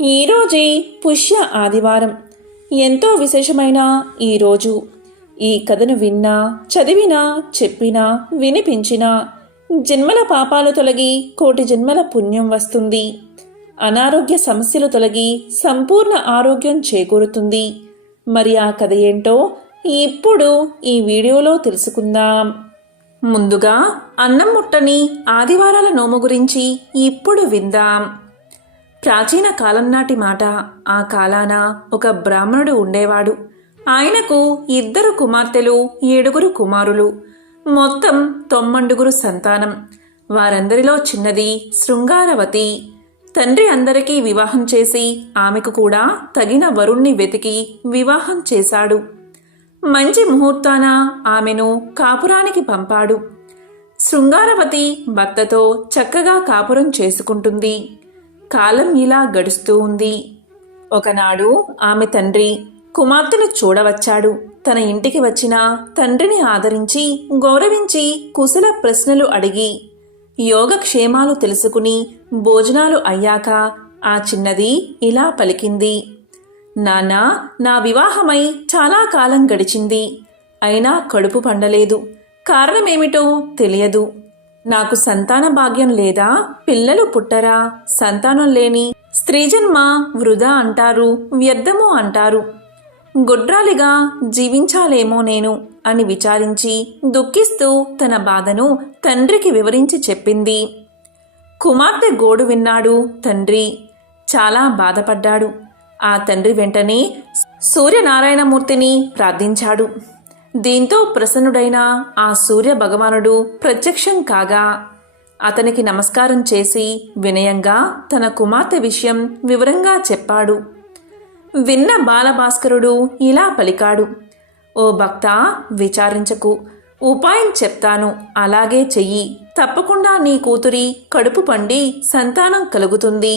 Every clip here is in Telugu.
ఈరోజే పుష్య ఆదివారం. ఎంతో విశేషమైన ఈరోజు ఈ కథను విన్నా, చదివినా, చెప్పినా, వినిపించినా జన్మల పాపాలు తొలగి కోటి జన్మల పుణ్యం వస్తుంది. అనారోగ్య సమస్యలు తొలగి సంపూర్ణ ఆరోగ్యం చేకూరుతుంది. మరి ఆ కథ ఏంటో ఇప్పుడు ఈ వీడియోలో తెలుసుకుందాం. ముందుగా అన్నం ముట్టని ఆదివారాల నోము గురించి ఇప్పుడు విందాం. ప్రాచీన కాలం నాటి మాట. ఆ కాలాన ఒక బ్రాహ్మణుడు ఉండేవాడు. ఆయనకు 2 కుమార్తెలు, 7 కుమారులు, మొత్తం 9 సంతానం. వారందరిలో చిన్నది శృంగారవతి. తండ్రి అందరికీ వివాహం చేసి ఆమెకు కూడా తగిన వరుణ్ణి వెతికి వివాహం చేశాడు. మంచి ముహూర్తాన ఆమెను కాపురానికి పంపాడు. శృంగారవతి భర్తతో చక్కగా కాపురం చేసుకుంటుంది. కాలం ఇలా గడుస్తూ ఉంది. ఒకనాడు ఆమె తండ్రి కుమార్తెను చూడవచ్చాడు. తన ఇంటికి వచ్చిన తండ్రిని ఆదరించి, గౌరవించి, కుశల ప్రశ్నలు అడిగి, యోగక్షేమాలు తెలుసుకుని భోజనాలు అయ్యాక ఆ చిన్నది ఇలా పలికింది. నాన్నా, నా వివాహమై చాలా కాలం గడిచింది. అయినా కడుపు పండలేదు. కారణమేమిటో తెలియదు. నాకు సంతాన భాగ్యం లేదా? పిల్లలు పుట్టరా? సంతానం లేని స్త్రీజన్మ వృధా అంటారు, వ్యర్థము అంటారు. గొడ్రాలిగా జీవించాలేమో నేను అని విచారించి దుఃఖిస్తూ తన బాధను తండ్రికి వివరించి చెప్పింది. కుమార్తె గోడు విన్నాడు తండ్రి. చాలా బాధపడ్డాడు. ఆ తండ్రి వెంటనే సూర్యనారాయణమూర్తిని ప్రార్థించాడు. దీంతో ప్రసన్నుడైన ఆ సూర్య భగవానుడు ప్రత్యక్షం కాగా అతనికి నమస్కారం చేసి వినయంగా తన కుమార్తె విషయం వివరంగా చెప్పాడు. విన్న బాలభాస్కరుడు ఇలా పలికాడు. ఓ భక్తా, విచారించకు. ఉపాయం చెప్తాను, అలాగే చెయ్యి. తప్పకుండా నీ కూతురి కడుపు పండి సంతానం కలుగుతుంది.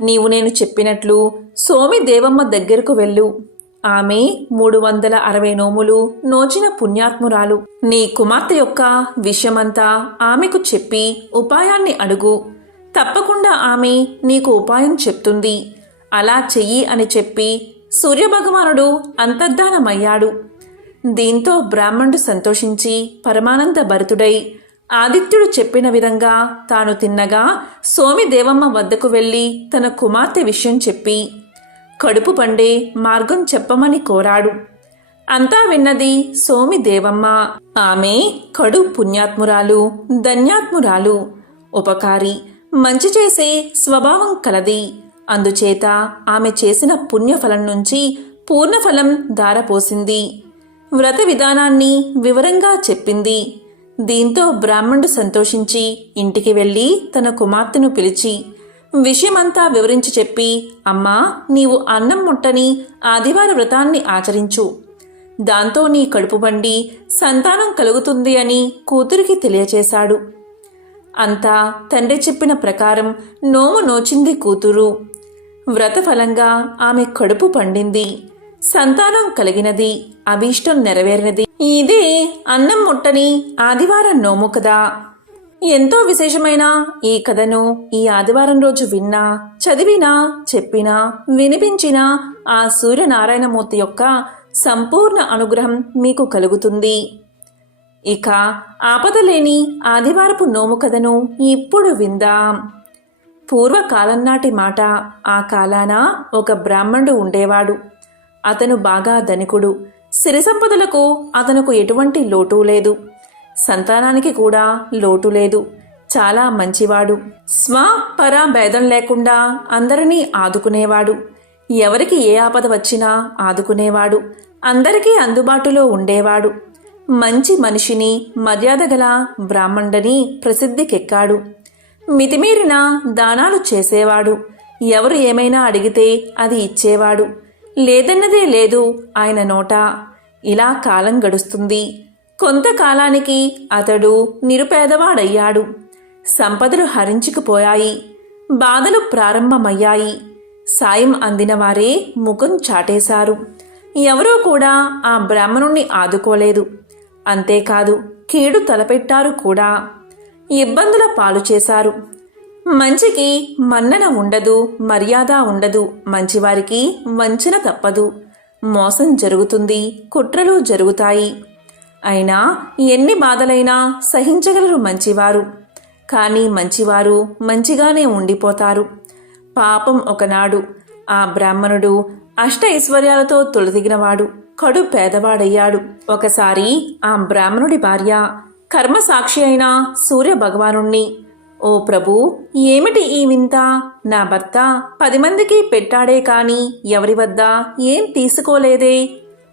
నీవు నేను చెప్పినట్లు సోమి దేవమ్మ దగ్గరకు వెళ్ళు. ఆమె 360 నోములు నోచిన పుణ్యాత్మురాలు. నీ కుమార్తె యొక్క విషయమంతా ఆమెకు చెప్పి ఉపాయాన్ని అడుగు. తప్పకుండా ఆమె నీకు ఉపాయం చెప్తుంది. అలా చెయ్యి అని చెప్పి సూర్యభగవానుడు అంతర్ధానమయ్యాడు. దీంతో బ్రాహ్మణుడు సంతోషించి పరమానంద భరితుడై ఆదిత్యుడు చెప్పిన విధంగా తాను తిన్నగా సోమి దేవమ్మ వద్దకు వెళ్ళి తన కుమార్తె విషయం చెప్పి కడుపు పండే మార్గం చెప్పమని కోరాడు. అంతా విన్నది సోమి దేవమ్మ. ఆమె కడు పుణ్యాత్మురాలు, ధన్యాత్మురాలు, ఉపకారి, మంచి చేసే స్వభావం కలది. అందుచేత ఆమె చేసిన పుణ్యఫలం నుంచి పూర్ణఫలం ధారపోసింది. వ్రత విధానాన్ని వివరంగా చెప్పింది. దీంతో బ్రాహ్మణుడు సంతోషించి ఇంటికి వెళ్ళి తన కుమార్తెను పిలిచి విషయమంతా వివరించి చెప్పి, అమ్మా, నీవు అన్నం ముట్టని ఆదివార వ్రతాన్ని ఆచరించు. దాంతో నీ కడుపు పండి సంతానం కలుగుతుంది అని కూతురికి తెలియచేశాడు. అంతా తండ్రి చెప్పిన ప్రకారం నోము నోచింది కూతురు. వ్రతఫలంగా ఆమె కడుపు పండింది. సంతానం కలిగినది. అభీష్టం నెరవేరినది. ఇదే అన్నం ముట్టని ఆదివారం నోము కదా. ఎంతో విశేషమైన ఈ కథను ఈ ఆదివారం రోజు విన్నా, చదివినా, చెప్పినా, వినిపించినా ఆ సూర్యనారాయణమూర్తి యొక్క సంపూర్ణ అనుగ్రహం మీకు కలుగుతుంది. ఇక ఆపదలేని ఆదివారపు నోము కథను ఇప్పుడు విందాం. పూర్వకాలం నాటి మాట. ఆ కాలాన ఒక బ్రాహ్మణుడు ఉండేవాడు. అతను బాగా ధనికుడు. సిరి సంపదలకు అతనుకు ఎటువంటి లోటు లేదు. సంతానానికి కూడా లోటు లేదు. చాలా మంచివాడు. స్వ పర భేదం లేకుండా అందరినీ ఆదుకునేవాడు. ఎవరికి ఏ ఆపద వచ్చినా ఆదుకునేవాడు. అందరికీ అందుబాటులో ఉండేవాడు. మంచి మనిషిని, మర్యాద గల బ్రాహ్మణుడని ప్రసిద్ధికెక్కాడు. మితిమీరిన దానాలు చేసేవాడు. ఎవరు ఏమైనా అడిగితే అది ఇచ్చేవాడు. లేదన్నదే లేదు ఆయన నోట. ఇలా కాలం గడుస్తుంది. కొంతకాలానికి అతడు నిరుపేదవాడయ్యాడు. సంపదలు హరించుకుపోయాయి. బాధలు ప్రారంభమయ్యాయి. సాయం అందిన వారే ముఖం చాటేశారు. ఎవరూ కూడా ఆ బ్రాహ్మణుణ్ణి ఆదుకోలేదు. అంతేకాదు, కీడు తలపెట్టారు కూడా. ఇబ్బందుల పాలు చేశారు. మంచికి మన్నన ఉండదు, మర్యాద ఉండదు. మంచివారికి వంచన తప్పదు. మోసం జరుగుతుంది, కుట్రలు జరుగుతాయి. అయినా ఎన్ని బాధలైనా సహించగలరు మంచివారు. కానీ మంచివారు మంచిగానే ఉండిపోతారు. పాపం ఒకనాడు ఆ బ్రాహ్మణుడు అష్ట ఐశ్వర్యాలతో తొలదిగినవాడు కడు పేదవాడయ్యాడు. ఒకసారి ఆ బ్రాహ్మణుడి భార్య కర్మసాక్షి అయిన సూర్య భగవానుణ్ణి, ఓ ప్రభు, ఏమిటి ఈ వింత? నా భర్త 10 మందికి పెట్టాడే కాని ఎవరి వద్ద ఏం తీసుకోలేదే.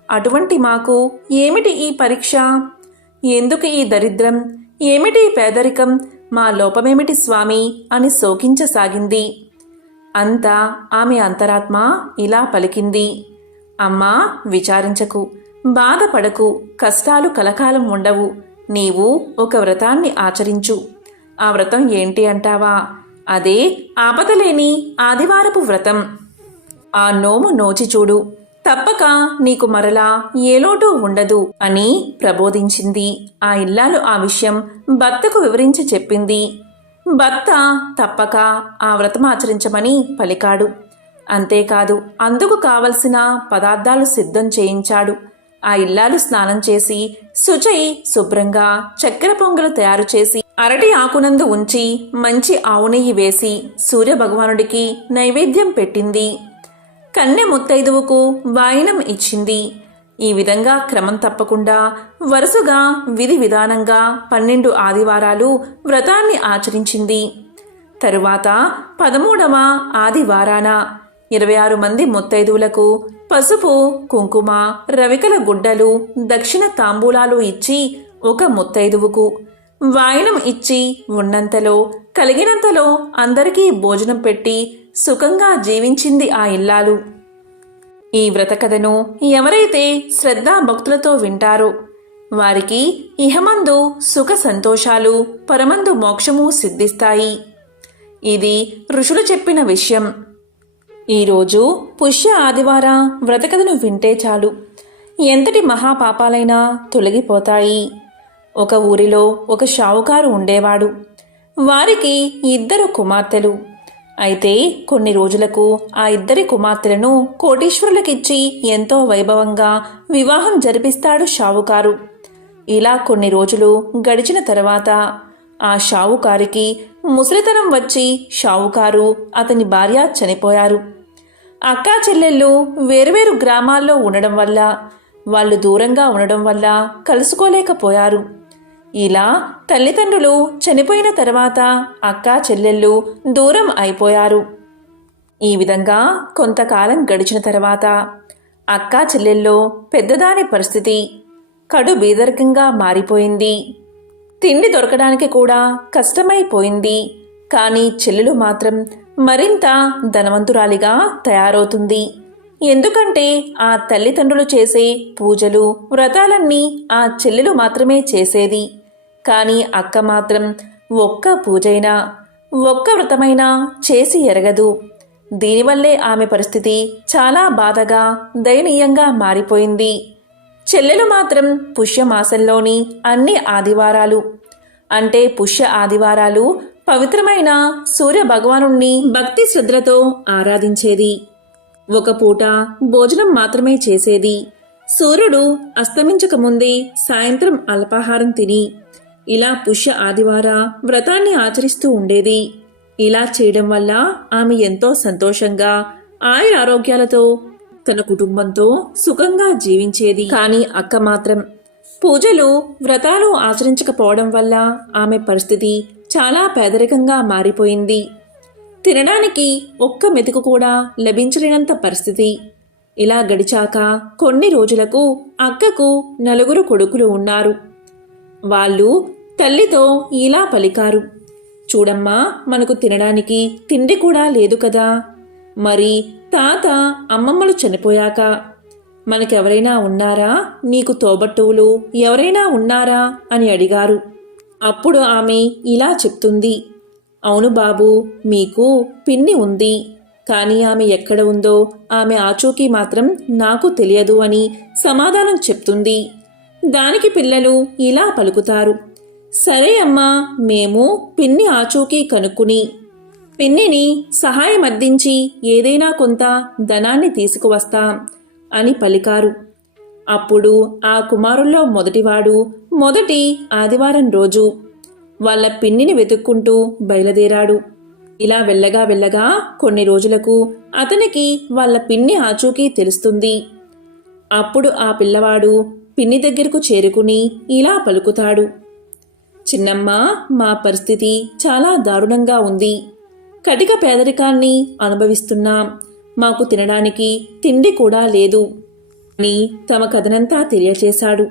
అటువంటి మాకు ఏమిటి ఈ పరీక్ష? ఎందుకు ఈ దరిద్రం? ఏమిటి పేదరికం? మా లోపమేమిటి స్వామి అని శోకించసాగింది. అంతా ఆమె అంతరాత్మ ఇలా పలికింది, అమ్మా, విచారించకు, బాధపడకు. కష్టాలు కలకాలం ఉండవు. నీవు ఒక వ్రతాన్ని ఆచరించు. ఆ వ్రతం ఏంటి అంటావా? అదే ఆపదలేని ఆదివారపు వ్రతం. ఆ నోము నోచి చూడు, తప్పక నీకు మరలా ఏ లోటు ఉండదు అని ప్రబోధించింది. ఆ ఇల్లాలు ఆ విషయం భర్తకు వివరించి చెప్పింది. భర్త తప్పక ఆ వ్రతం ఆచరించమని పలికాడు. అంతేకాదు, అందుకు కావలసిన పదార్థాలు సిద్ధం చేయించాడు. ఆ ఇల్లాలు స్నానం చేసి శుచై శుభ్రంగా చక్కెర పొంగలు తయారు చేసి అరటి ఆకునందు ఉంచి మంచి ఆవు నెయ్యి వేసి సూర్యభగవానుడికి నైవేద్యం పెట్టింది. కన్నె ముత్తైదువుకు వాయినం ఇచ్చింది. ఈ విధంగా క్రమం తప్పకుండా వరుసగా విధి విధానంగా 12 ఆదివారాలు వ్రతాన్ని ఆచరించింది. తరువాత 13వ ఆదివారాన 26 మంది ముత్తైదువులకు పసుపు, కుంకుమ, రవికల గుడ్డలు, దక్షిణ తాంబూలాలు ఇచ్చి ఒక ముత్తైదువుకు వాయినం ఇచ్చి ఉన్నంతలో కలిగినంతలో అందరికీ భోజనం పెట్టి సుఖంగా జీవించింది ఆ ఇల్లాలు. ఈ వ్రతకథను ఎవరైతే శ్రద్ధాభక్తులతో వింటారో వారికి ఇహమందు సుఖ సంతోషాలు, పరమందు మోక్షము సిద్ధిస్తాయి. ఇది ఋషులు చెప్పిన విషయం. ఈరోజు పుష్య ఆదివార వ్రతకథను వింటే చాలు ఎంతటి మహాపాపాలైనా తొలగిపోతాయి. ఒక ఊరిలో ఒక షావుకారు ఉండేవాడు. వారికి 2 కుమార్తెలు. అయితే కొన్ని రోజులకు ఆ 2 కుమార్తెలను కోటీశ్వరులకిచ్చి ఎంతో వైభవంగా వివాహం జరిపిస్తాడు షావుకారు. ఇలా కొన్ని రోజులు గడిచిన తర్వాత ఆ షావుకారికి ముసలితనం వచ్చి షావుకారు, అతని భార్య చనిపోయారు. అక్కా చెల్లెళ్ళు వేరువేరు గ్రామాల్లో ఉండడం వల్ల, వాళ్ళు దూరంగా ఉండడం వల్ల కలుసుకోలేకపోయారు. ఇలా తల్లిదండ్రులు చనిపోయిన తర్వాత అక్కా చెల్లెళ్ళు దూరం అయిపోయారు. ఈ విధంగా కొంతకాలం గడిచిన తర్వాత అక్కా చెల్లెల్లో పెద్దదాని పరిస్థితి కడు బీదరికంగా మారిపోయింది. తిండి దొరకడానికి కూడా కష్టమైపోయింది. కానీ చెల్లెలు మాత్రం మరింత ధనవంతురాలిగా తయారవుతుంది. ఎందుకంటే ఆ తల్లిదండ్రులు చేసే పూజలు, వ్రతాలన్నీ ఆ చెల్లెలు మాత్రమే చేసేది. కానీ అక్క మాత్రం ఒక్క పూజైనా, ఒక్క వ్రతమైనా చేసి ఎరగదు. దీనివల్లే ఆమె పరిస్థితి చాలా బాధగా, దయనీయంగా మారిపోయింది. చెల్లెలు మాత్రం పుష్యమాసంలోని అన్ని ఆదివారాలు, అంటే పుష్య ఆదివారాలు పవిత్రమైన సూర్య భగవానుణ్ణి భక్తి శ్రద్ధలతో ఆరాధించేది. ఒక పూట భోజనం మాత్రమే చేసేది. సూర్యుడు అస్తమించక ముందే సాయంత్రం అల్పాహారం తిని ఇలా పుష్య ఆదివార వ్రతాన్ని ఆచరిస్తూ ఉండేది. ఇలా చేయడం వల్ల ఆమె ఎంతో సంతోషంగా, ఆయురారోగ్యాలతో తన కుటుంబంతో సుఖంగా జీవించేది. కానీ అక్క మాత్రం పూజలు, వ్రతాలు ఆచరించకపోవడం వల్ల ఆమె పరిస్థితి చాలా పేదరికంగా మారిపోయింది. తినడానికి ఒక్క మెతుకు కూడా లభించలేనంత పరిస్థితి. ఇలా గడిచాక కొన్ని రోజులకు అక్కకు 4 కొడుకులు ఉన్నారు. వాళ్ళు తల్లితో ఇలా పలికారు, చూడమ్మా, మనకు తినడానికి తిండి కూడా లేదు కదా. మరి తాత, అమ్మమ్మలు చనిపోయాక మనకెవరైనా ఉన్నారా? నీకు తోబట్టువులు ఎవరైనా ఉన్నారా అని అడిగారు. అప్పుడు ఆమె ఇలా చెప్తుంది, అవును బాబు, మీకు పిన్ని ఉంది. కానీ ఆమె ఎక్కడ ఉందో ఆమె ఆచూకీ మాత్రం నాకు తెలియదు అని సమాధానం చెప్తుంది. దానికి పిల్లలు ఇలా పలుకుతారు, సరే అమ్మా, మేము పిన్ని ఆచూకీ కనుక్కుని పిన్నిని సహాయమర్థించి ఏదైనా కొంత ధనాన్ని తీసుకువస్తాం అని పలికారు. అప్పుడు ఆ కుమారుల్లో మొదటివాడు మొదటి ఆదివారం రోజు వాళ్ళ పిన్నిని వెతుక్కుంటూ బయలుదేరాడు. ఇలా వెళ్ళగా వెళ్ళగా కొన్ని రోజులకు అతనికి వాళ్ళ పిన్ని ఆచూకీ తెలుస్తుంది. అప్పుడు ఆ పిల్లవాడు పిన్ని దగ్గరకు చేరుకుని ఇలా పలుకుతాడు. చిన్నమ్మ, మా పరిస్థితి చాలా దారుణంగా ఉంది. కటిక పేదరికాన్ని అనుభవిస్తున్నాం. మాకు తినడానికి తిండి కూడా లేదు అని తమ కథనంతా తెలియచేశాడు.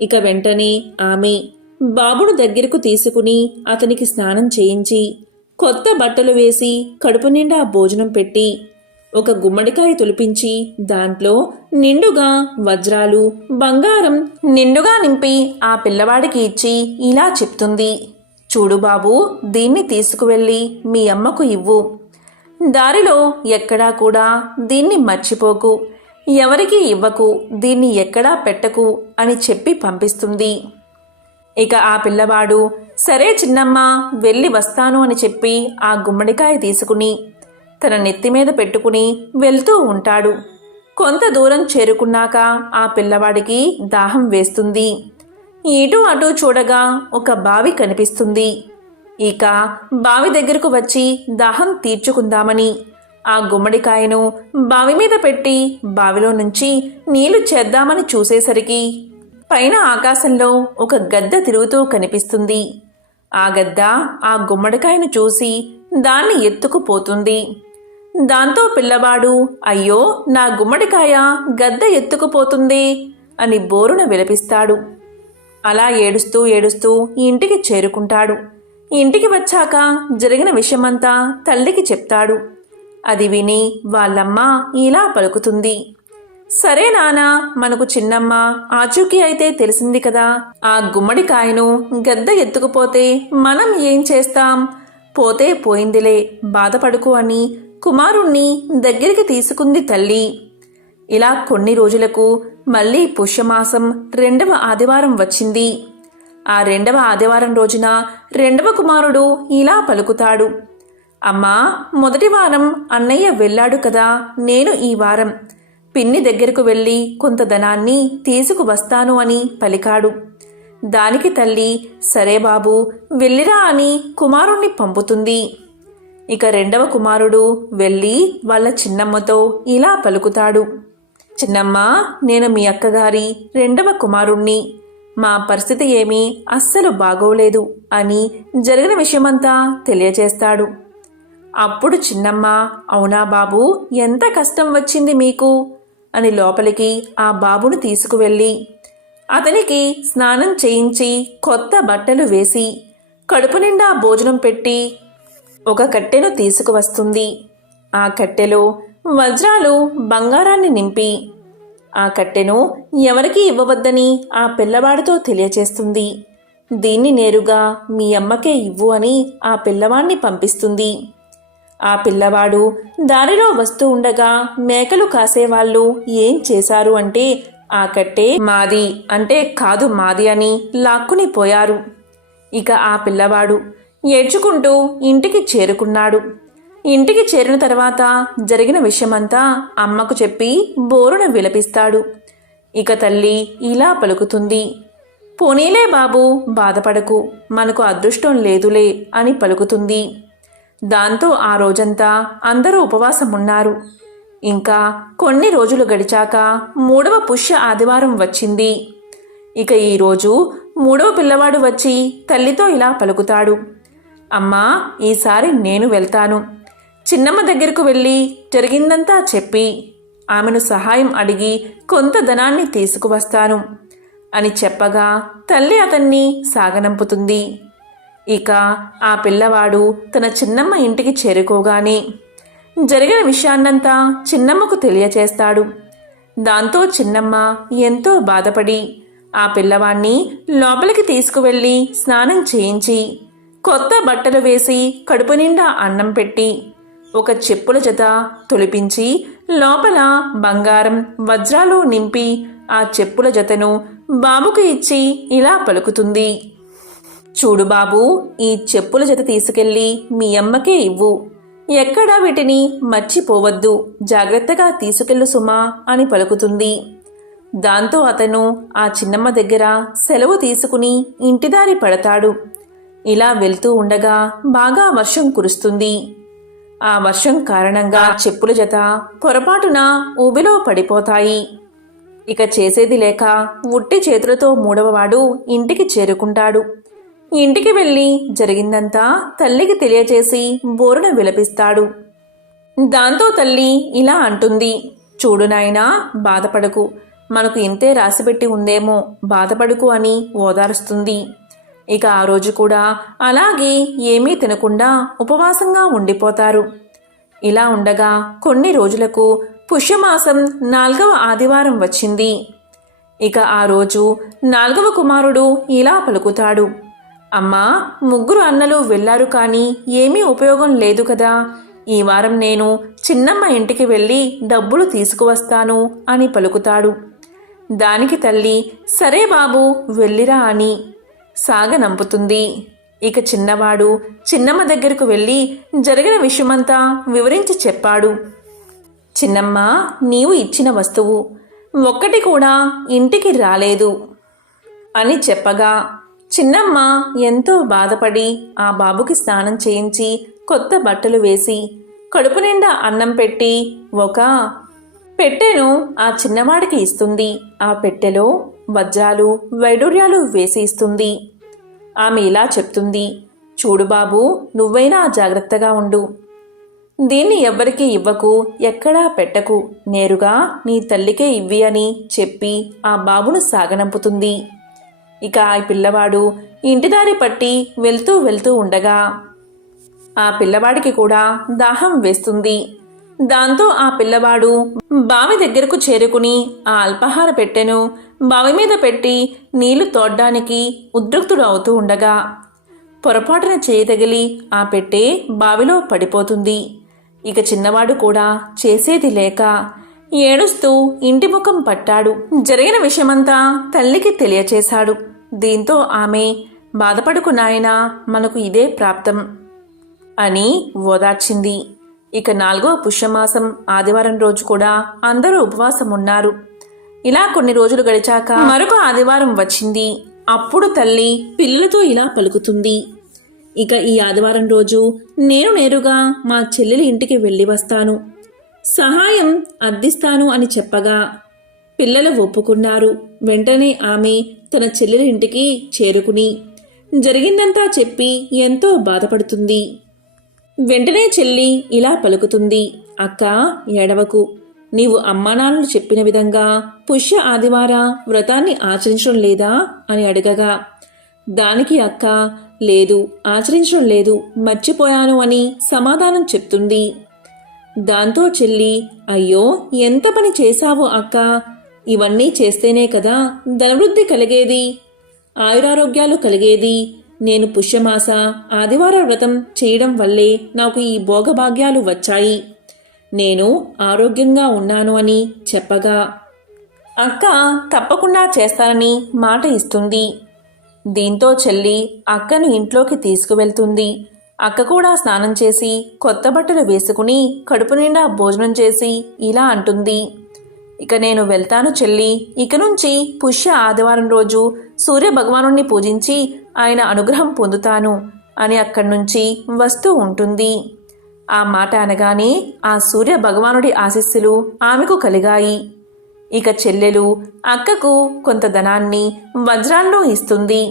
ఇక వెంటనే ఆమె బాబును దగ్గరకు తీసుకుని అతనికి స్నానం చేయించి కొత్త బట్టలు వేసి కడుపు నిండా భోజనం పెట్టి ఒక గుమ్మడికాయ తొలిపించి దాంట్లో నిండుగా వజ్రాలు బంగారం నిండుగా నింపి ఆ పిల్లవాడికి ఇచ్చి ఇలా చెప్తుంది. చూడు బాబు, దీన్ని తీసుకువెళ్ళి మీ అమ్మకు ఇవ్వు. దారిలో ఎక్కడా కూడా దీన్ని మర్చిపోకు, ఎవరికీ ఇవ్వకు, దీన్ని ఎక్కడా పెట్టకు అని చెప్పి పంపిస్తుంది. ఇక ఆ పిల్లవాడు సరే చిన్నమ్మ, వెళ్ళి వస్తాను అని చెప్పి ఆ గుమ్మడికాయ తీసుకుని తన నెత్తిమీద పెట్టుకుని వెళ్తూ ఉంటాడు. కొంత దూరం చేరుకున్నాక ఆ పిల్లవాడికి దాహం వేస్తుంది. ఇటు అటు చూడగా ఒక బావి కనిపిస్తుంది. ఇక బావి దగ్గరకు వచ్చి దాహం తీర్చుకుందామని ఆ గుమ్మడికాయను బావి మీద పెట్టి బావిలో నుంచి నీళ్లు చేద్దామని చూసేసరికి పైన ఆకాశంలో ఒక గద్ద తిరుగుతూ కనిపిస్తుంది. ఆ గద్ద ఆ గుమ్మడికాయను చూసి దాన్ని ఎత్తుకుపోతుంది. దాంతో పిల్లవాడు అయ్యో, నా గుమ్మడికాయ గద్ద ఎత్తుకుపోతుంది అని బోరున విలపిస్తాడు. అలా ఏడుస్తూ ఏడుస్తూ ఇంటికి చేరుకుంటాడు. ఇంటికి వచ్చాక జరిగిన విషయమంతా తల్లికి చెప్తాడు. అది విని వాళ్ళమ్మ ఇలా పలుకుతుంది. సరే నానా, మనకు చిన్నమ్మ ఆచూకీ అయితే తెలిసింది కదా. ఆ గుమ్మడికాయను గద్ద ఎత్తుకుపోతే మనం ఏం చేస్తాం? పోతే పోయిందిలే, బాధపడుకు అని కుమారుణ్ణి దగ్గరికి తీసుకుంది తల్లి. ఇలా కొన్ని రోజులకు మళ్ళీ పుష్యమాసం 2వ ఆదివారం వచ్చింది. ఆ 2వ ఆదివారం రోజున 2వ కుమారుడు ఇలా పలుకుతాడు. అమ్మా, మొదటి వారం అన్నయ్య వెళ్ళాడు కదా, నేను ఈ వారం పిన్ని దగ్గరకు వెళ్ళి కొంత ధనాన్ని తీసుకువస్తాను అని పలికాడు. దానికి తల్లి సరే బాబు, వెళ్ళిరా అని కుమారుణ్ణి పంపుతుంది. ఇక 2వ కుమారుడు వెళ్ళి వాళ్ళ చిన్నమ్మతో ఇలా పలుకుతాడు. చిన్నమ్మ, నేను మీ అక్కగారి 2వ కుమారుణ్ణి. మా పరిస్థితి ఏమీ అస్సలు బాగోలేదు అని జరిగిన విషయమంతా తెలియజేస్తాడు. అప్పుడు చిన్నమ్మ అవునా బాబు, ఎంత కష్టం వచ్చింది మీకు అని లోపలికి ఆ బాబును తీసుకువెళ్ళి అతనికి స్నానం చేయించి కొత్త బట్టలు వేసి కడుపు నిండా భోజనం పెట్టి ఒక కట్టెను తీసుకువస్తుంది. ఆ కట్టెలో వజ్రాలు బంగారాన్ని నింపి ఆ కట్టెను ఎవరికీ ఇవ్వవద్దని ఆ పిల్లవాడితో తెలియచేస్తుంది. దీన్ని నేరుగా మీ అమ్మకే ఇవ్వు అని ఆ పిల్లవాణ్ణి పంపిస్తుంది. ఆ పిల్లవాడు దారిలో వస్తూ ఉండగా మేకలు కాసేవాళ్ళు ఏం చేశారు అంటే ఆ కట్టే మాది అంటే కాదు మాది అని లాక్కుని పోయారు. ఇక ఆ పిల్లవాడు ఏడ్చుకుంటూ ఇంటికి చేరుకున్నాడు. ఇంటికి చేరిన తర్వాత జరిగిన విషయమంతా అమ్మకు చెప్పి బోరున విలపిస్తాడు. ఇక తల్లి ఇలా పలుకుతుంది. పోనీలే బాబు, బాధపడకు, మనకు అదృష్టం లేదులే అని పలుకుతుంది. దాంతో ఆ రోజంతా అందరూ ఉపవాసం ఉన్నారు. ఇంకా కొన్ని రోజులు గడిచాక 3వ పుష్య ఆదివారం వచ్చింది. ఇక ఈరోజు 3వ పిల్లవాడు వచ్చి తల్లితో ఇలా పలుకుతాడు. అమ్మా, ఈసారి నేను వెళ్తాను. చిన్నమ్మ దగ్గరకు వెళ్ళి జరిగిందంతా చెప్పి ఆమెను సహాయం అడిగి కొంత ధనాన్ని తీసుకువస్తాను అని చెప్పగా తల్లి అతన్ని సాగనంపుతుంది. ఇక ఆ పిల్లవాడు తన చిన్నమ్మ ఇంటికి చేరుకోగానే జరిగిన విషయాన్నంతా చిన్నమ్మకు తెలియచేస్తాడు. దాంతో చిన్నమ్మ ఎంతో బాధపడి ఆ పిల్లవాణ్ణి లోపలికి తీసుకువెళ్ళి స్నానం చేయించి కొత్త బట్టలు వేసి కడుపు నిండా అన్నం పెట్టి ఒక చెప్పుల జత తొలిపించి లోపల బంగారం వజ్రాలు నింపి ఆ చెప్పుల జతను బాబుకు ఇచ్చి ఇలా పలుకుతుంది. చూడు బాబూ, ఈ చెప్పుల జత తీసుకెళ్ళి మీ అమ్మకే ఇవ్వు. ఎక్కడా వీటిని మర్చిపోవద్దు, జాగ్రత్తగా తీసుకెళ్ళు సుమా అని పలుకుతుంది. దాంతో అతను ఆ చిన్నమ్మ దగ్గర సెలవు తీసుకుని ఇంటిదారి పడతాడు. ఇలా వెళ్తూ ఉండగా బాగా వర్షం కురుస్తుంది. ఆ వర్షం కారణంగా చెప్పుల జత పొరపాటున ఊబిలో పడిపోతాయి. ఇక చేసేది లేక ఉట్టి చేతులతో మూడవవాడు ఇంటికి చేరుకుంటాడు. ఇంటికి వెళ్ళి జరిగిందంతా తల్లికి తెలియచేసి బోరున విలపిస్తాడు. దాంతో తల్లి ఇలా అంటుంది, చూడు నాయనా, బాధపడకు, మనకు ఇంతే రాసిపెట్టి ఉందేమో, బాధపడుకు అని ఓదారుస్తుంది. ఇక ఆ రోజు కూడా అలాగే ఏమీ తినకుండా ఉపవాసంగా ఉండిపోతారు. ఇలా ఉండగా కొన్ని రోజులకు పుష్యమాసం 4వ ఆదివారం వచ్చింది. ఇక ఆ రోజు 4వ కుమారుడు ఇలా పలుకుతాడు, అమ్మా, 3 అన్నలు వెళ్లారు కానీ ఏమీ ఉపయోగం లేదు కదా, ఈ వారం నేను చిన్నమ్మ ఇంటికి వెళ్ళి డబ్బులు తీసుకువస్తాను అని పలుకుతాడు. దానికి తల్లి, సరే బాబు, వెళ్ళిరా అని సాగనంపుతుంది. ఇక చిన్నవాడు చిన్నమ్మ దగ్గరకు వెళ్ళి జరిగిన విషయమంతా వివరించి చెప్పాడు. చిన్నమ్మ, నీవు ఇచ్చిన వస్తువు ఒక్కటి కూడా ఇంటికి రాలేదు అని చెప్పగా చిన్నమ్మ ఎంతో బాధపడి ఆ బాబుకి స్నానం చేయించి కొత్త బట్టలు వేసి కడుపు నిండా అన్నం పెట్టి ఒక పెట్టెను ఆ చిన్నవాడికి ఇస్తుంది. ఆ పెట్టెలో వజ్రాలు వైడూర్యాలు వేసి ఇస్తుంది. ఆమె ఇలా చెప్తుంది, చూడు బాబు, నువ్వైనా జాగ్రత్తగా ఉండు, దీన్ని ఎవ్వరికీ ఇవ్వకు, ఎక్కడా పెట్టకు, నేరుగా నీ తల్లికే ఇవ్వి అని చెప్పి ఆ బాబును సాగనంపుతుంది. ఇక ఆ పిల్లవాడు ఇంటిదారి పట్టి వెళ్తూ ఉండగా ఆ పిల్లవాడికి కూడా దాహం వేస్తుంది. దాంతో ఆ పిల్లవాడు బావి దగ్గరకు చేరుకుని ఆ అల్పాహార పెట్టెను బావి మీద పెట్టి నీళ్లు తోడ్డానికి ఉద్రిక్తుడు అవుతూ ఉండగా పొరపాటున చేయి తగిలి ఆ పెట్టె బావిలో పడిపోతుంది. ఇక చిన్నవాడు కూడా చేసేది లేక ఏడుస్తూ ఇంటి ముఖం పట్టాడు. జరిగిన విషయమంతా తల్లికి తెలియచేశాడు. దీంతో ఆమె, బాధపడుకు నాయనా, మనకు ఇదే ప్రాప్తం అని ఓదార్చింది. ఇక 4వ పుష్యమాసం ఆదివారం రోజు కూడా అందరూ ఉపవాసం ఉన్నారు. ఇలా కొన్ని రోజులు గడిచాక మరొక ఆదివారం వచ్చింది. అప్పుడు తల్లి పిల్లలతో ఇలా పలుకుతుంది, ఇక ఈ ఆదివారం రోజు నేను నేరుగా మా చెల్లెలి ఇంటికి వెళ్ళి వస్తాను, సహాయం అర్థిస్తాను అని చెప్పగా పిల్లలు ఒప్పుకున్నారు. వెంటనే ఆమె తన చెల్లెలి ఇంటికి చేరుకుని జరిగిందంతా చెప్పి ఎంతో బాధపడుతుంది. వెంటనే చెల్లి ఇలా పలుకుతుంది, అక్క, ఏడవకు, నీవు అమ్మానాన్నలు చెప్పిన విధంగా పుష్య ఆదివార వ్రతాన్ని ఆచరించడం లేదా అని అడగగా దానికి అక్క, లేదు, ఆచరించడం లేదు, మర్చిపోయాను అని సమాధానం చెప్తుంది. దాంతో చెల్లి, అయ్యో, ఎంత పని చేశావో అక్క, ఇవన్నీ చేస్తేనే కదా ధనవృద్ధి కలిగేది, ఆయురారోగ్యాలు కలిగేది. నేను పుష్యమాస ఆదివార వ్రతం చేయడం వల్లే నాకు ఈ భోగభాగ్యాలు వచ్చాయి, నేను ఆరోగ్యంగా ఉన్నాను అని చెప్పగా అక్క తప్పకుండా చేస్తానని మాట ఇస్తుంది. దీంతో చెల్లి అక్కను ఇంట్లోకి తీసుకువెళ్తుంది. అక్క కూడా స్నానం చేసి కొత్త బట్టలు వేసుకుని కడుపు నిండా భోజనం చేసి ఇలా అంటుంది, ఇక నేను వెళ్తాను చెల్లి, ఇక నుంచి పుష్య ఆదివారం రోజు సూర్య భగవానుణ్ణి పూజించి ఆయన అనుగ్రహం పొందుతాను అని అక్కడి నుంచి వస్తూ ఉంటుంది. ఆ మాట అనగానే ఆ సూర్య భగవానుడి ఆశీస్సులు ఆమెకు కలిగాయి. ఇక చెల్లెలు అక్కకు కొంత ధనాన్ని వజ్రాలను ఇస్తుంది.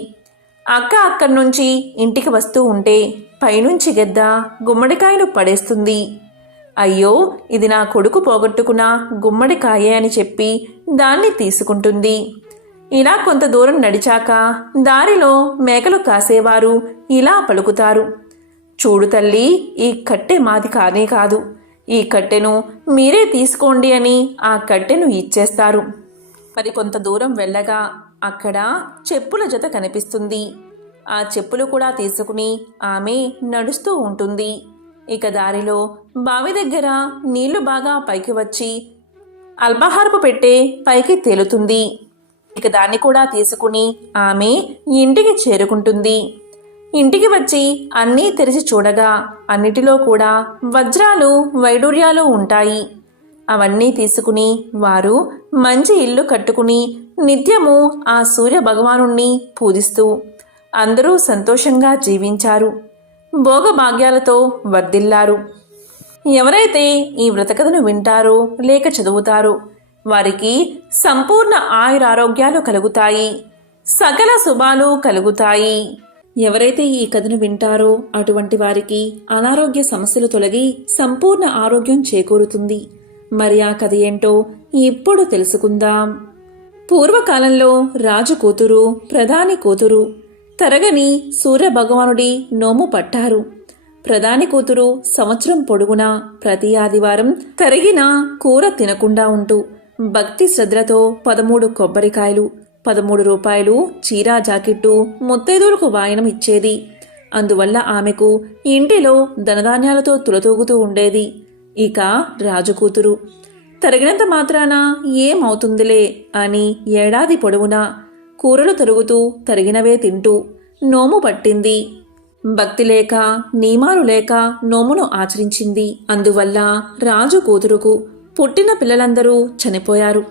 అక్క అక్కడి నుంచి ఇంటికి వస్తూ ఉంటే పైనుంచి గెద్ద గుమ్మడికాయను పడేస్తుంది. అయ్యో, ఇది నా కొడుకు పోగొట్టుకున్న గుమ్మడికాయే అని చెప్పి దాన్ని తీసుకుంటుంది. ఇలా కొంత దూరం నడిచాక దారిలో మేకలు కాసేవారు ఇలా పలుకుతారు, చూడు తల్లి, ఈ కట్టె మాది కానే కాదు, ఈ కట్టెను మీరే తీసుకోండి అని ఆ కట్టెను ఇచ్చేస్తారు. మరి కొంత దూరం వెళ్ళగా అక్కడ చెప్పుల జత కనిపిస్తుంది. ఆ చెప్పులు కూడా తీసుకుని ఆమె నడుస్తూ ఉంటుంది. ఇక దారిలో బావి దగ్గర నీళ్లు బాగా పైకి వచ్చి అల్పాహారపు పెట్టే పైకి తేలుతుంది. ఇక దాన్ని కూడా తీసుకుని ఆమె ఇంటికి చేరుకుంటుంది. ఇంటికి వచ్చి అన్నీ తెరిచి చూడగా అన్నిటిలో కూడా వజ్రాలు వైడూర్యాలు ఉంటాయి. అవన్నీ తీసుకుని వారు మంచి ఇల్లు కట్టుకుని నిత్యము ఆ సూర్య భగవానుణ్ణి పూజిస్తూ అందరూ సంతోషంగా జీవించారు. భోగభాగ్యాలతో వర్ధిల్లారు. ఎవరైతే ఈ వ్రతకథను వింటారో లేక చదువుతారో వారికి సంపూర్ణ ఆయురారోగ్యాలు కలుగుతాయి, సకల శుభాలు కలుగుతాయి. ఎవరైతే ఈ కథను వింటారో అటువంటి వారికి అనారోగ్య సమస్యలు తొలగి సంపూర్ణ ఆరోగ్యం చేకూరుతుంది. మరి ఆ కథ ఏంటో ఇప్పుడు తెలుసుకుందాం. పూర్వకాలంలో రాజు కూతురు, ప్రధాని కూతురు తరగని సూర్య భగవానుడి నోము పట్టారు. ప్రధాని కూతురు సంవత్సరం పొడుగునా ప్రతి ఆదివారం తరిగిన కూర తినకుండా ఉంటూ భక్తి శ్రద్ధలతో 13 కొబ్బరికాయలు, 13 రూపాయలు చీరా జాకెట్టు ముత్తైదువులకు వాయనం ఇచ్చేది. అందువల్ల ఆమెకు ఇంటిలో ధనధాన్యాలతో తులతూగుతూ ఉండేది. ఇక రాజుకూతురు తరిగినంత మాత్రాన ఏమవుతుందిలే అని ఏడాది పొడవునా కూరలు తరుగుతూ తరిగినవే తింటూ నోము పట్టింది. భక్తి లేక నియమాలు లేక నోమును ఆచరించింది. అందువల్ల రాజు కూతురుకు పుట్టిన పిల్లలందరూ చనిపోయారు.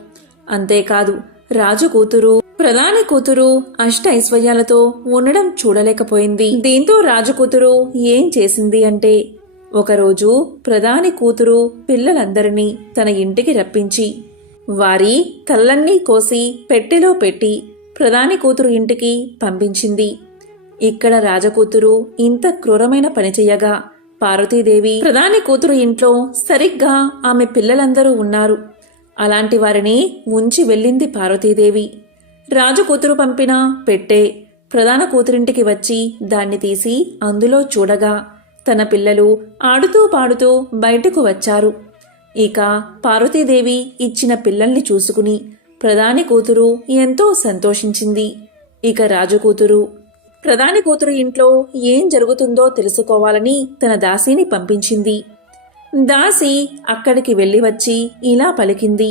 అంతేకాదు రాజు కూతురు, ప్రధాని కూతురు అష్ట ఐశ్వర్యాలతో ఉండడం చూడలేకపోయింది. దీంతో రాజు కూతురు ఏం చేసింది అంటే, ఒకరోజు ప్రధాని కూతురు పిల్లలందరినీ తన ఇంటికి రప్పించి వారి తలన్నీ కోసి పెట్టెలో పెట్టి ప్రధాని కూతురు ఇంటికి పంపించింది. ఇక్కడ రాజకూతురు ఇంత క్రూరమైన పని చెయ్యగా పార్వతీదేవి ప్రధాని కూతురు ఇంట్లో సరిగ్గా ఆమె పిల్లలందరూ ఉన్నారు. అలాంటి వారిని ఉంచి వెళ్ళింది పార్వతీదేవి. రాజకూతురు పంపిన పెట్టె ప్రధాన కూతురింటికి వచ్చి దాన్ని తీసి అందులో చూడగా తన పిల్లలు ఆడుతూ పాడుతూ బయటకు వచ్చారు. ఇక పార్వతీదేవి ఇచ్చిన పిల్లల్ని చూసుకుని ప్రధాని కూతురు ఎంతో సంతోషించింది. ఇక రాజకూతురు ప్రధాని కూతురు ఇంట్లో ఏం జరుగుతుందో తెలుసుకోవాలని తన దాసిని పంపించింది. దాసి అక్కడికి వెళ్లి వచ్చి ఇలా పలికింది,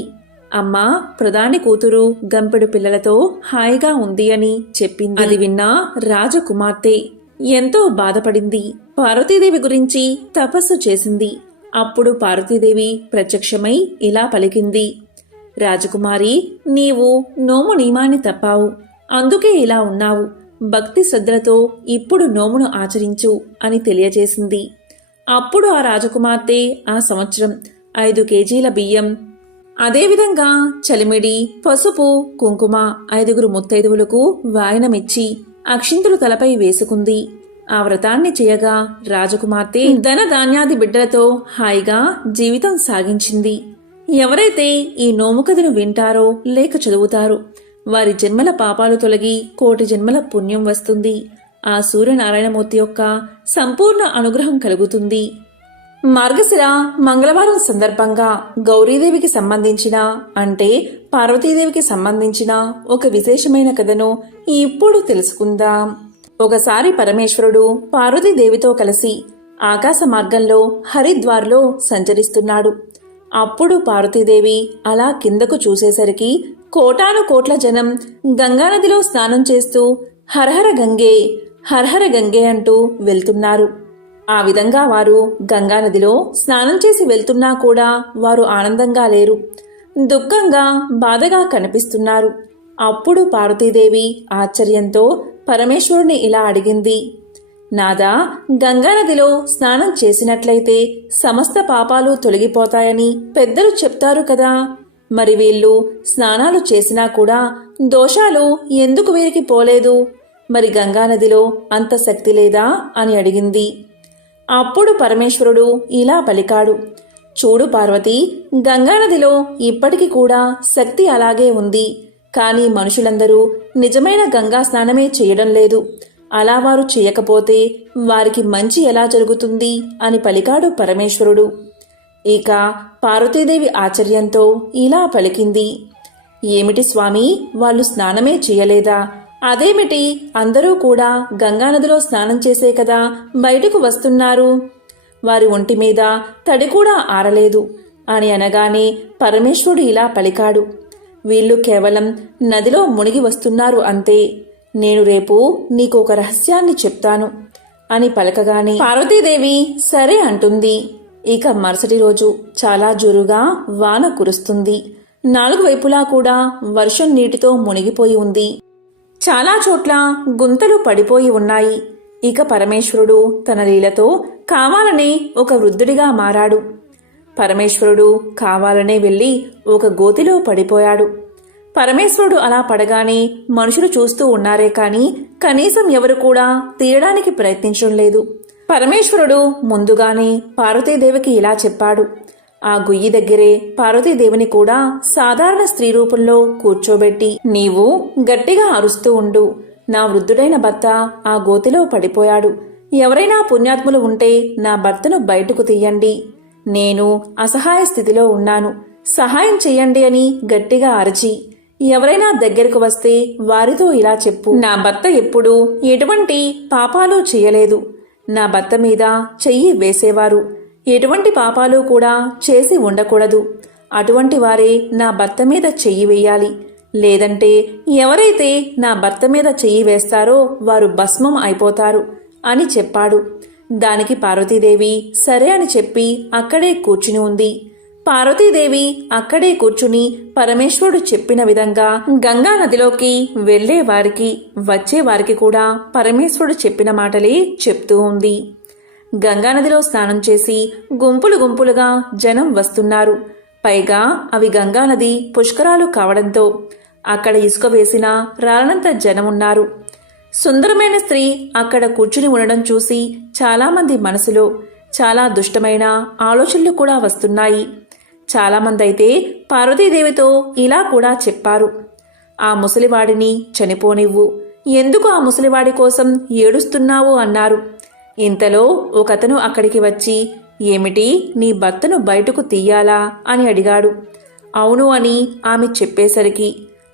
అమ్మా, ప్రధాని కూతురు గంపెడు పిల్లలతో హాయిగా ఉంది అని చెప్పింది. అది విన్నా రాజకుమార్తె ఎంతో బాధపడింది. పార్వతీదేవి గురించి తపస్సు చేసింది. అప్పుడు పార్వతీదేవి ప్రత్యక్షమై ఇలా పలికింది, రాజకుమారి, నీవు నోము నియమాన్ని తప్పావు, అందుకే ఇలా ఉన్నావు. భక్తి శ్రద్ధలతో ఇప్పుడు నోమును ఆచరించు అని తెలియజేసింది. అప్పుడు ఆ రాజకుమార్తె ఆ సంవత్సరం 5 కేజీల బియ్యం, అదేవిధంగా చలిమిడి, పసుపు, కుంకుమ 5 ముత్తైదువులకు వాయనమిచ్చి అక్షింతలు తలపై వేసుకుంది. ఆ వ్రతాన్ని చేయగా రాజకుమార్తె ధన ధాన్యాది బిడ్డలతో హాయిగా జీవితం సాగించింది. ఎవరైతే ఈ నోము కథను వింటారో లేక చదువుతారో వారి జన్మల పాపాలు తొలగి 1,000,000 జన్మల పుణ్యం వస్తుంది. ఆ సూర్యనారాయణమూర్తి యొక్క సంపూర్ణ అనుగ్రహం కలుగుతుంది. మార్గశిర మంగళవారం సందర్భంగా గౌరీదేవికి సంబంధించిన అంటే పార్వతీదేవికి సంబంధించిన ఒక విశేషమైన కథను ఇప్పుడు తెలుసుకుందాం. ఒకసారి పరమేశ్వరుడు పార్వతీదేవితో కలిసి ఆకాశ మార్గంలో హరిద్వార్లో సంచరిస్తున్నాడు. అప్పుడు పార్వతీదేవి అలా కిందకు చూసేసరికి కోటాను కోట్ల జనం గంగానదిలో స్నానం చేస్తూ హరహర గంగే, హరహర గంగే అంటూ వెళ్తున్నారు. ఆ విధంగా వారు గంగానదిలో స్నానం చేసి వెళ్తున్నా కూడా వారు ఆనందంగా లేరు, దుఃఖంగా బాధగా కనిపిస్తున్నారు. అప్పుడు పార్వతీదేవి ఆశ్చర్యంతో పరమేశ్వరుని ఇలా అడిగింది, నాదా, గంగానదిలో స్నానం చేసినట్లయితే సమస్త పాపాలు తొలగిపోతాయని పెద్దలు చెప్తారు కదా, మరి వీళ్ళు స్నానాలు చేసినా కూడా దోషాలు ఎందుకు వీరికి పోలేదు? మరి గంగానదిలో అంత శక్తి లేదా అని అడిగింది. అప్పుడు పరమేశ్వరుడు ఇలా పలికాడు, చూడు పార్వతి, గంగానదిలో ఇప్పటికి కూడా శక్తి అలాగే ఉంది. కానీ మనుషులందరూ నిజమైన గంగా స్నానమే చేయడం లేదు. అలా వారు చేయకపోతే వారికి మంచి ఎలా జరుగుతుంది అని పలికాడు పరమేశ్వరుడు. ఇక పార్వతీదేవి ఆశ్చర్యంతో ఇలా పలికింది, ఏమిటి స్వామి, వాళ్ళు స్నానమే చేయలేదా? అదేమిటి, అందరూ కూడా గంగానదిలో స్నానం చేసే కదా బయటకు వస్తున్నారు, వారి ఒంటి మీద తడి కూడా ఆరలేదు అని అనగానే పరమేశ్వరుడు ఇలా పలికాడు, వీళ్ళు కేవలం నదిలో మునిగి వస్తున్నారు అంతే. నేను రేపు నీకు ఒక రహస్యాన్ని చెప్తాను అని పలకగానే పార్వతీదేవి సరే అంటుంది. ఇక మరుసటి రోజు చాలా జోరుగా వాన కురుస్తుంది. 4 వైపులా కూడా వర్షం నీటితో మునిగిపోయి ఉంది. చాలా చోట్ల గుంతలు పడిపోయి ఉన్నాయి. ఇక పరమేశ్వరుడు తన లీలతో కావాలనే ఒక వృద్ధుడిగా మారాడు. పరమేశ్వరుడు కావాలనే వెళ్లి ఒక గోతిలో పడిపోయాడు. పరమేశ్వరుడు అలా పడగానే మనుషులు చూస్తూ ఉన్నారే కాని కనీసం ఎవరు కూడా తీయడానికి ప్రయత్నించడం లేదు. పరమేశ్వరుడు ముందుగానే పార్వతీదేవికి ఇలా చెప్పాడు. ఆ గుయ్యి దగ్గరే పార్వతీదేవిని కూడా సాధారణ స్త్రీ రూపంలో కూర్చోబెట్టి, నీవు గట్టిగా అరుస్తూ ఉండు. నా వృద్ధుడైన భర్త ఆ గోతిలో పడిపోయాడు. ఎవరైనా పుణ్యాత్ములు ఉంటే నా భర్తను బయటకు తీయండి. నేను అసహాయ స్థితిలో ఉన్నాను, సహాయం చెయ్యండి అని గట్టిగా అరిచి, ఎవరైనా దగ్గరకు వస్తే వారితో ఇలా చెప్పు, నా భర్త ఎప్పుడూ ఎటువంటి పాపాలు చేయలేదు. నా భర్త మీద చెయ్యి వేసేవారు ఎటువంటి పాపాలు కూడా చేసి ఉండకూడదు. అటువంటి వారే నా భర్త మీద చెయ్యి వేయాలి. లేదంటే ఎవరైతే నా భర్త మీద చెయ్యి వేస్తారో వారు భస్మం అయిపోతారు అని చెప్పాడు. దానికి పార్వతీదేవి సరే అని చెప్పి అక్కడే కూర్చుని ఉంది. పార్వతీదేవి అక్కడే కూర్చుని పరమేశ్వరుడు చెప్పిన విధంగా గంగా నదిలోకి వెళ్లే వారికి వచ్చేవారికి కూడా పరమేశ్వరుడు చెప్పిన మాటలే చెప్తూ ఉంది. గంగానదిలో స్నానం చేసి గుంపులు గుంపులుగా జనం వస్తున్నారు. పైగా అవి గంగానది పుష్కరాలు కావడంతో అక్కడ ఇసుక వేసిన రాలనంత జనమున్నారు. సుందరమైన స్త్రీ అక్కడ కూర్చుని ఉండడం చూసి చాలామంది మనసులో చాలా దుష్టమైన ఆలోచనలు కూడా వస్తున్నాయి. చాలామంది అయితే పార్వతీదేవితో ఇలా కూడా చెప్పారు, ఆ ముసలివాడిని చనిపోనివ్వు, ఎందుకు ఆ ముసలివాడి కోసం ఏడుస్తున్నావు అన్నారు. ఇంతలో ఒకతను అక్కడికి వచ్చి, ఏమిటి, నీ భర్తను బయటకు తీయాలా అని అడిగాడు. అవును అని ఆమె చెప్పేసరికి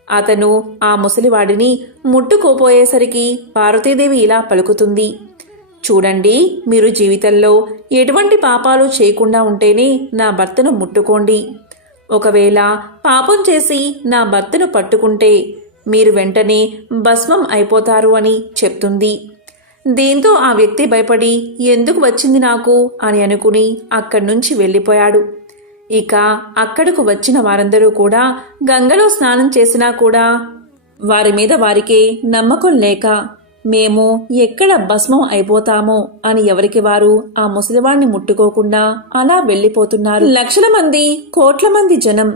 అతను ఆ ముసలివాడిని ముట్టుకోపోయేసరికి పార్వతీదేవి ఇలా పలుకుతుంది, చూడండి, మీరు జీవితంలో ఎటువంటి పాపాలు చేయకుండా ఉంటేనే నా భర్తను ముట్టుకోండి. ఒకవేళ పాపం చేసి నా భర్తను పట్టుకుంటే మీరు వెంటనే భస్మం అయిపోతారు అని చెప్తుంది. దీంతో ఆ వ్యక్తి భయపడి ఎందుకు వచ్చింది నాకు అని అనుకుని అక్కడి నుంచి వెళ్ళిపోయాడు. ఇక అక్కడకు వచ్చిన వారందరూ కూడా గంగలో స్నానం చేసినా కూడా వారి మీద వారికే నమ్మకం లేక మేము ఎక్కడ భస్మం అయిపోతామో అని ఎవరికి వారు ఆ ముసలివాణ్ణి ముట్టుకోకుండా అలా వెళ్ళిపోతున్నారు. లక్షల మంది, కోట్ల మంది జనం,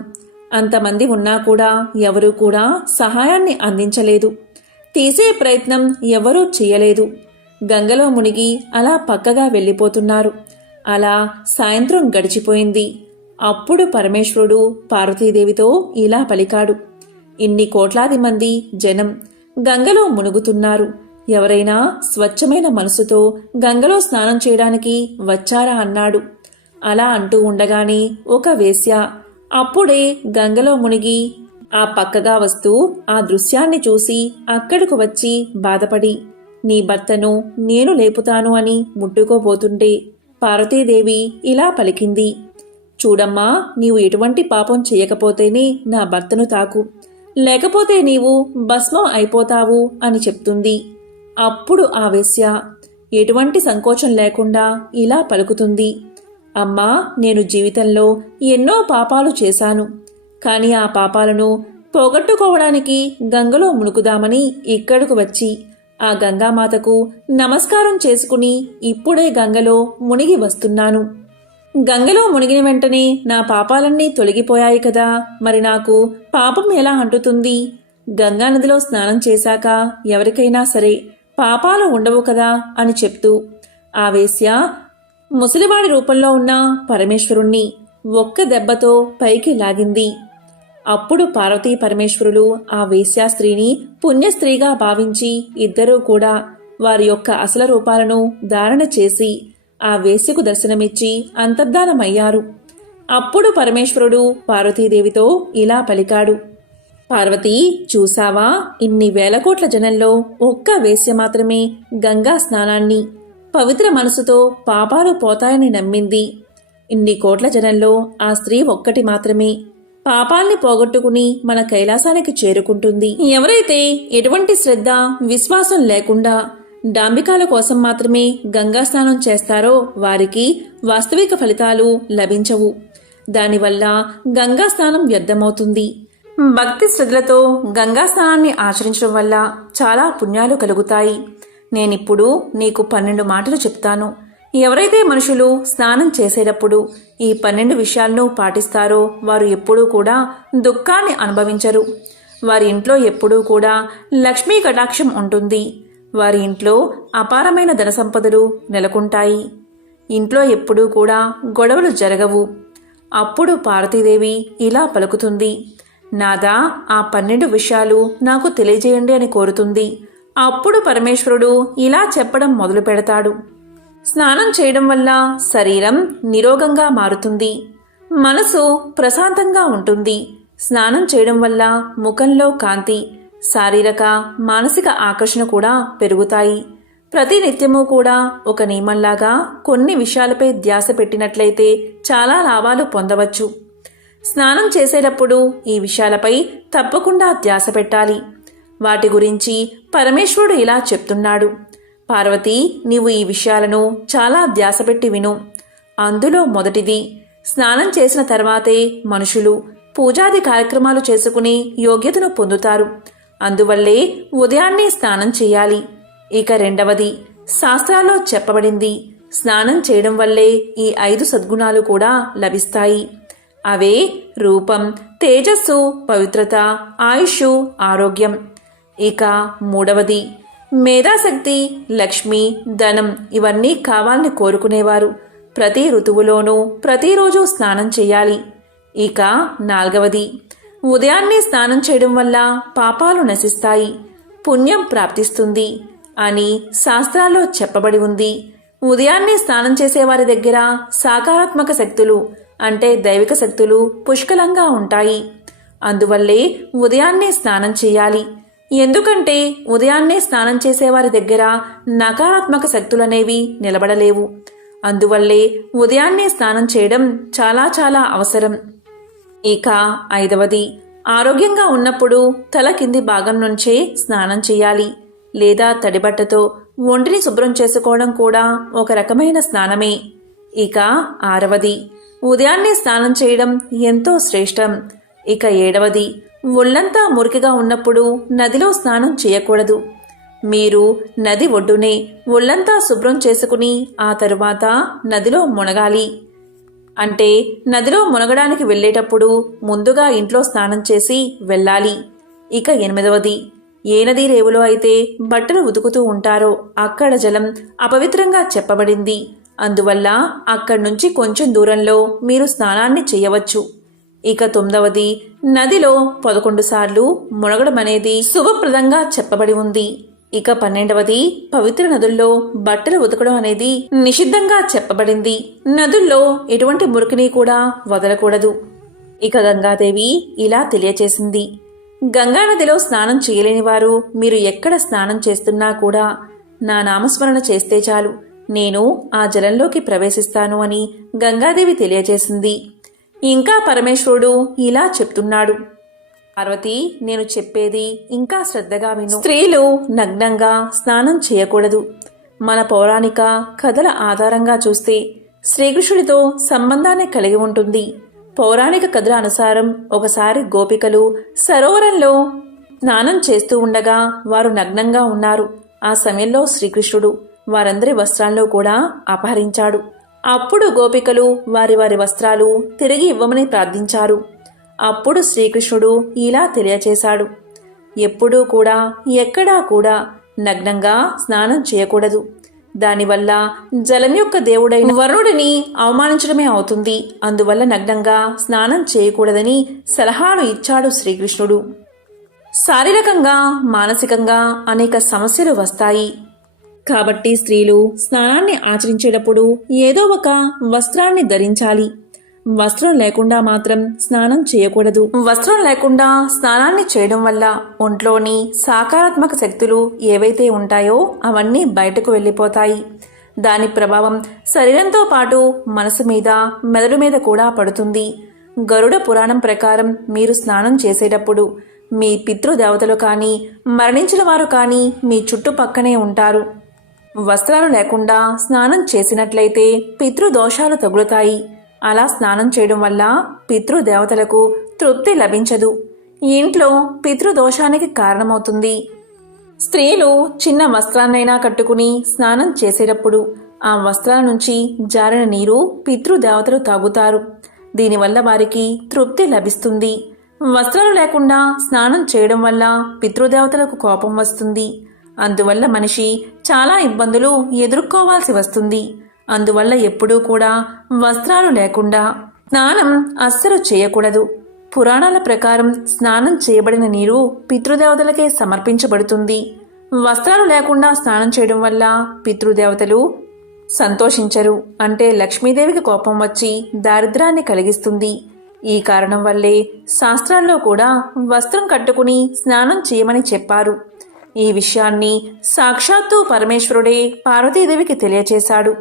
అంతమంది ఉన్నా కూడా ఎవరూ కూడా సహాయాన్ని అందించలేదు. తీసే ప్రయత్నం ఎవరూ చేయలేదు. గంగలో మునిగి అలా పక్కగా వెళ్ళిపోతున్నారు. అలా సాయంత్రం గడిచిపోయింది. అప్పుడు పరమేశ్వరుడు పార్వతీదేవితో ఇలా పలికాడు, ఇన్ని కోట్లాది మంది జనం గంగలో మునుగుతున్నారు. ఎవరైనా స్వచ్ఛమైన మనసుతో గంగలో స్నానం చేయడానికి వచ్చారా అన్నాడు. అలా అంటూ ఉండగానే ఒక వేశ్య అప్పుడే గంగలో మునిగి ఆ పక్కగా వస్తూ ఆ దృశ్యాన్ని చూసి అక్కడకు వచ్చి బాధపడి, నీ భర్తను నేను లేపుతాను అని ముట్టుకోబోతుంటే పార్వతీదేవి ఇలా పలికింది, చూడమ్మా, నీవు ఎటువంటి పాపం చేయకపోతేనే నా భర్తను తాకు, లేకపోతే నీవు భస్మం అయిపోతావు అని చెప్తుంది. అప్పుడు ఆ వేశ్య ఎటువంటి సంకోచం లేకుండా ఇలా పలుకుతుంది, అమ్మా, నేను జీవితంలో ఎన్నో పాపాలు చేశాను. కాని ఆ పాపాలను పోగొట్టుకోవడానికి గంగలో మునుగుదామని ఇక్కడకు వచ్చి ఆ గంగామాతకు నమస్కారం చేసుకుని ఇప్పుడే గంగలో మునిగి వస్తున్నాను. గంగలో మునిగిన వెంటనే నా పాపాలన్నీ తొలగిపోయాయి కదా, మరి నాకు పాపం ఎలా అంటుతుంది? గంగానదిలో స్నానం చేశాక ఎవరికైనా సరే పాపాలు ఉండవు కదా అని చెప్తూ ఆ వేశ్య ముసలివాడి రూపంలో ఉన్న పరమేశ్వరుణ్ణి ఒక్క దెబ్బతో పైకి లాగింది. అప్పుడు పార్వతీ పరమేశ్వరులు ఆ వేశ్యా స్త్రీని పుణ్యస్త్రీగా భావించి ఇద్దరూ కూడా వారి యొక్క అసలు రూపాలను ధారణ చేసి ఆ వేశ్యకు దర్శనమిచ్చి అంతర్ధానమయ్యారు. అప్పుడు పరమేశ్వరుడు పార్వతీదేవితో ఇలా పలికాడు, పార్వతీ, చూసావా, ఇన్ని వేల కోట్ల జనంలో ఒక్క వేశ్య మాత్రమే గంగా స్నానాన్ని పవిత్ర మనసుతో పాపాలు పోతాయని నమ్మింది. ఇన్ని కోట్ల జనంలో ఆ స్త్రీ ఒక్కటి మాత్రమే పాపాల్ని పోగొట్టుకుని మన కైలాసానికి చేరుకుంటుంది. ఎవరైతే ఎటువంటి శ్రద్ధ విశ్వాసం లేకుండా డాంబికాల కోసం మాత్రమే గంగా స్నానం చేస్తారో వారికి వాస్తవిక ఫలితాలు లభించవు. దానివల్ల గంగా స్నానం వ్యర్థమవుతుంది. భక్తి శ్రద్ధలతో గంగా స్నానాన్ని ఆచరించడం వల్ల చాలా పుణ్యాలు కలుగుతాయి. నేనిప్పుడు నీకు 12 మాటలు చెప్తాను. ఎవరైతే మనుషులు స్నానం చేసేటప్పుడు ఈ 12 విషయాలను పాటిస్తారో వారు ఎప్పుడూ కూడా దుఃఖాన్ని అనుభవించరు. వారి ఇంట్లో ఎప్పుడూ కూడా లక్ష్మీ కటాక్షం ఉంటుంది. వారి ఇంట్లో అపారమైన ధన సంపదలు నెలకొంటాయి. ఇంట్లో ఎప్పుడూ కూడా గొడవలు జరగవు. అప్పుడు పార్వతీదేవి ఇలా పలుకుతుంది, నాదా ఆ 12 విషయాలు నాకు తెలియజేయండి అని కోరుతుంది. అప్పుడు పరమేశ్వరుడు ఇలా చెప్పడం మొదలు పెడతాడు. స్నానం చేయడం వల్ల శరీరం నిరోగంగా మారుతుంది. మనసు ప్రశాంతంగా ఉంటుంది. స్నానం చేయడం వల్ల ముఖంలో కాంతి, శారీరక మానసిక ఆకర్షణ కూడా పెరుగుతాయి. ప్రతి నిత్యము కూడా ఒక నియమంలాగా కొన్ని విషయాలపై ధ్యాస పెట్టినట్లయితే చాలా లాభాలు పొందవచ్చు. స్నానం చేసేటప్పుడు ఈ విషయాలపై తప్పకుండా ధ్యాస పెట్టాలి. వాటి గురించి పరమేశ్వరుడు ఇలా చెప్తున్నాడు, పార్వతి నీవు ఈ విషయాలను చాలా ధ్యాస పెట్టి విను. అందులో మొదటిది, స్నానం చేసిన తర్వాతే మనుషులు పూజాది కార్యక్రమాలు చేసుకునే యోగ్యతను పొందుతారు. అందువల్లే ఉదయాన్నే స్నానం చేయాలి. ఇక రెండవది, శాస్త్రాల్లో చెప్పబడింది స్నానం చేయడం వల్లే ఈ 5 సద్గుణాలు కూడా లభిస్తాయి. అవే రూపం, తేజస్సు, పవిత్రత, ఆయుష్, ఆరోగ్యం. ఇక మూడవది, మేధాశక్తి, లక్ష్మి, ధనం ఇవన్నీ కావాలని కోరుకునేవారు ప్రతి ఋతువులోనూ ప్రతిరోజు స్నానం చేయాలి. ఇక నాలుగవది, ఉదయాన్నే స్నానం చేయడం వల్ల పాపాలు నశిస్తాయి, పుణ్యం ప్రాప్తిస్తుంది అని శాస్త్రాల్లో చెప్పబడి ఉంది. ఉదయాన్నే స్నానం చేసేవారి దగ్గర సాకారాత్మక శక్తులు అంటే దైవిక శక్తులు పుష్కలంగా ఉంటాయి. అందువల్లే ఉదయాన్నే స్నానం చేయాలి. ఎందుకంటే ఉదయాన్నే స్నానం చేసేవారి దగ్గర నకారాత్మక శక్తులనేవి నిలబడలేవు. అందువల్లే ఉదయాన్నే స్నానం చేయడం చాలా చాలా అవసరం. ఇక ఐదవది, ఆరోగ్యంగా ఉన్నప్పుడు తల కింది భాగం నుంచే స్నానం చేయాలి. లేదా తడిబట్టతో ఒంటిని శుభ్రం చేసుకోవడం కూడా ఒక రకమైన స్నానమే. ఇక ఆరవది, ఉదయాన్నే స్నానం చేయడం ఎంతో శ్రేష్టం. ఇక ఏడవది, ఒళ్ళంతా మురికిగా ఉన్నప్పుడు నదిలో స్నానం చేయకూడదు. మీరు నది ఒడ్డునే ఒళ్ళంతా శుభ్రం చేసుకుని ఆ తరువాత నదిలో మునగాలి. అంటే నదిలో మునగడానికి వెళ్ళేటప్పుడు ముందుగా ఇంట్లో స్నానం చేసి వెళ్ళాలి. ఇక ఎనిమిదవది, ఏ నదీ రేవులో అయితే బట్టలు ఉతుకుతూ ఉంటారో అక్కడ జలం అపవిత్రంగా చెప్పబడింది. అందువల్ల అక్కడి నుంచి కొంచెం దూరంలో మీరు స్నానాన్ని చేయవచ్చు. ఇక 9వది, నదిలో 11 సార్లు మునగడం అనేది శుభప్రదంగా చెప్పబడి ఉంది. ఇక 12వది, పవిత్ర నదుల్లో బట్టలు ఉతకడం అనేది నిషిద్ధంగా చెప్పబడింది. నదుల్లో ఎటువంటి మురికిని కూడా వదలకూడదు. ఇక గంగాదేవి ఇలా తెలియచేసింది, గంగా నదిలో స్నానం చేయలేని వారు మీరు ఎక్కడ స్నానం చేస్తున్నా కూడా నా నామస్మరణ చేస్తే చాలు, నేను ఆ జలంలోకి ప్రవేశిస్తాను అని గంగాదేవి తెలియచేసింది. ఇంకా పరమేశ్వరుడు ఇలా చెప్తున్నాడు, పార్వతి నేను చెప్పేది ఇంకా శ్రద్ధగా విను. స్త్రీలు నగ్నంగా స్నానం చేయకూడదు. మన పౌరాణిక కథల ఆధారంగా చూస్తే శ్రీకృష్ణుడితో సంబంధాన్ని కలిగి ఉంటుంది. పౌరాణిక కథల అనుసారం ఒకసారి గోపికలు సరోవరంలో స్నానం చేస్తూ ఉండగా వారు నగ్నంగా ఉన్నారు. ఆ సమయంలో శ్రీకృష్ణుడు వారందరి వస్త్రాల్లో కూడా అపహరించాడు. అప్పుడు గోపికలు వారి వారి వస్త్రాలు తిరిగి ఇవ్వమని ప్రార్థించారు. అప్పుడు శ్రీకృష్ణుడు ఇలా తెలియచేశాడు, ఎప్పుడూ కూడా ఎక్కడా కూడా నగ్నంగా స్నానం చేయకూడదు. దానివల్ల జలం యొక్క దేవుడైన వరుణుడిని అవమానించడమే అవుతుంది. అందువల్ల నగ్నంగా స్నానం చేయకూడదని సలహాలు ఇచ్చాడు శ్రీకృష్ణుడు. శారీరకంగా మానసికంగా అనేక సమస్యలు వస్తాయి. కాబట్టి స్త్రీలు స్నానాన్ని ఆచరించేటప్పుడు ఏదో ఒక వస్త్రాన్ని ధరించాలి. వస్త్రం లేకుండా మాత్రం స్నానం చేయకూడదు. వస్త్రం లేకుండా స్నానాన్ని చేయడం వల్ల ఒంట్లోని సకారాత్మక శక్తులు ఏవైతే ఉంటాయో అవన్నీ బయటకు వెళ్ళిపోతాయి. దాని ప్రభావం శరీరంతో పాటు మనసు మీద, మెదడు మీద కూడా పడుతుంది. గరుడ పురాణం ప్రకారం మీరు స్నానం చేసేటప్పుడు మీ పితృదేవతలు కానీ మరణించిన వారు కానీ మీ చుట్టుపక్కనే ఉంటారు. వస్త్రాలు లేకుండా స్నానం చేసినట్లయితే పితృదోషాలు తగులుతాయి. అలా స్నానం చేయడం వల్ల పితృదేవతలకు తృప్తి లభించదు. ఇంట్లో పితృదోషానికి కారణమవుతుంది. స్త్రీలు చిన్న వస్త్రాన్నైనా కట్టుకుని స్నానం చేసేటప్పుడు ఆ వస్త్రాల నుంచి జారిన నీరు పితృదేవతలు తాగుతారు. దీనివల్ల వారికి తృప్తి లభిస్తుంది. వస్త్రాలు లేకుండా స్నానం చేయడం వల్ల పితృదేవతలకు కోపం వస్తుంది. అందువల్ల మనిషి చాలా ఇబ్బందులు ఎదుర్కోవాల్సి వస్తుంది. అందువల్ల ఎప్పుడూ కూడా వస్త్రాలు లేకుండా స్నానం అస్సలు చేయకూడదు. పురాణాల ప్రకారం స్నానం చేయబడిన నీరు పితృదేవతలకే సమర్పించబడుతుంది. వస్త్రాలు లేకుండా స్నానం చేయడం వల్ల పితృదేవతలు సంతోషించరు. అంటే లక్ష్మీదేవికి కోపం వచ్చి దారిద్రాన్ని కలిగిస్తుంది. ఈ కారణం వల్లే శాస్త్రాల్లో కూడా వస్త్రం కట్టుకుని స్నానం చేయమని చెప్పారు. ఈ విషయాన్ని సాక్షాత్తు పరమేశ్వరుడే పార్వతీదేవికి తెలియచేశాడు.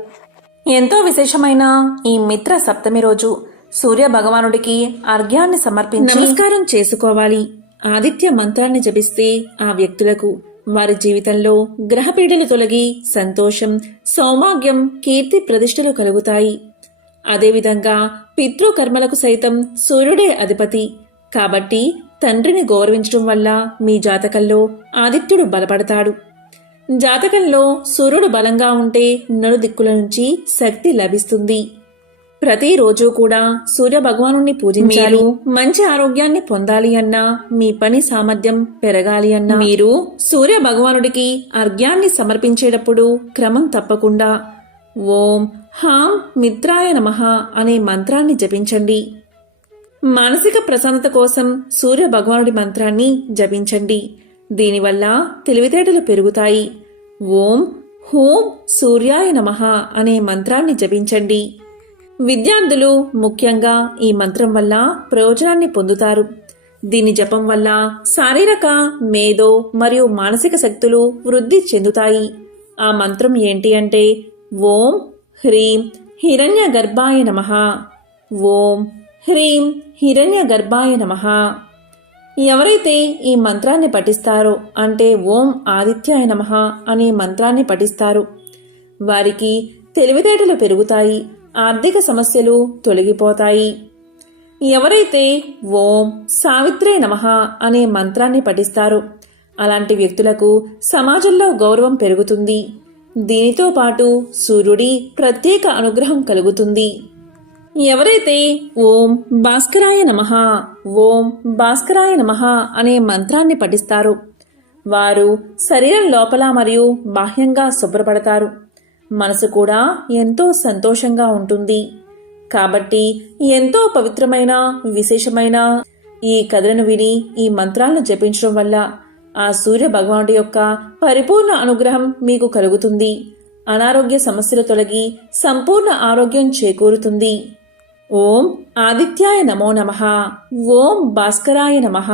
ఎంతో విశేషమైన ఈ మిత్ర సప్తమి రోజు సూర్య భగవానుడికి అర్ఘ్యాన్ని సమర్పించి నమస్కారం చేసుకోవాలి. ఆదిత్య మంత్రాన్ని జపిస్తే ఆ వ్యక్తులకు వారి జీవితంలో గ్రహపీడలు తొలగి సంతోషం, సౌభాగ్యం, కీర్తి ప్రతిష్టలు కలుగుతాయి. అదేవిధంగా పితృకర్మలకు సైతం సూర్యుడే అధిపతి. కాబట్టి తండ్రిని గౌరవించడం వల్ల మీ జాతకంలో ఆదిత్యుడు బలపడతాడు. జాతకంలో సూర్యుడు బలంగా ఉంటే నలుదిక్కుల నుంచి శక్తి లభిస్తుంది. ప్రతిరోజు కూడా సూర్య భగవానుణ్ణి పూజించాలి. మంచి ఆరోగ్యాన్ని పొందాలి అన్నా, మీ పని సామర్థ్యం పెరగాలి అన్నా మీరు సూర్య భగవానుడికి అర్ఘ్యాన్ని సమర్పించేటప్పుడు క్రమం తప్పకుండా ఓం హాం మిత్రాయ నమః అనే మంత్రాన్ని జపించండి. మానసిక ప్రశాంతత కోసం సూర్య భగవానుడి మంత్రాన్ని జపించండి. దీనివల్ల తెలివితేటలు పెరుగుతాయి. ఓం హూం సూర్యాయ నమః అనే మంత్రాన్ని జపించండి. విద్యార్థులు ముఖ్యంగా ఈ మంత్రం వల్ల ప్రయోజనాన్ని పొందుతారు. దీని జపం వల్ల శారీరక, మేధో మరియు మానసిక శక్తులు వృద్ధి చెందుతాయి. ఆ మంత్రం ఏంటి అంటే ఓం హ్రీం హిరణ్య గర్భాయ నమః. ఓం హ్రీం హిరణ్య గర్భాయ నమః. ఎవరైతే ఈ మంత్రాన్ని పఠిస్తారో అంటే ఓం ఆదిత్యాయ నమః అనే మంత్రాన్ని పఠిస్తారో వారికి తెలివితేటలు పెరుగుతాయి. ఆర్థిక సమస్యలు తొలగిపోతాయి. ఎవరైతే ఓం సావిత్రే నమః అనే మంత్రాన్ని పఠిస్తారో అలాంటి వ్యక్తులకు సమాజంలో గౌరవం పెరుగుతుంది. దీనితో పాటు సూర్యుడి ప్రత్యేక అనుగ్రహం కలుగుతుంది. ఎవరైతే ఓం భాస్కరాయ నమః, ఓం భాస్కరాయ నమః అనే మంత్రాన్ని పఠిస్తారో వారు శరీరం లోపల మరియు బాహ్యంగా శుభ్రపడతారు. మనసు కూడా ఎంతో సంతోషంగా ఉంటుంది. కాబట్టి ఎంతో పవిత్రమైన, విశేషమైన ఈ కథలను విని ఈ మంత్రాలను జపించడం వల్ల ఆ సూర్య భగవానుడి యొక్క పరిపూర్ణ అనుగ్రహం మీకు కలుగుతుంది. అనారోగ్య సమస్యలు తొలగి సంపూర్ణ ఆరోగ్యం చేకూరుతుంది. ఓం ఆదిత్యాయ నమో నమః. ఓం భాస్కరాయ నమః.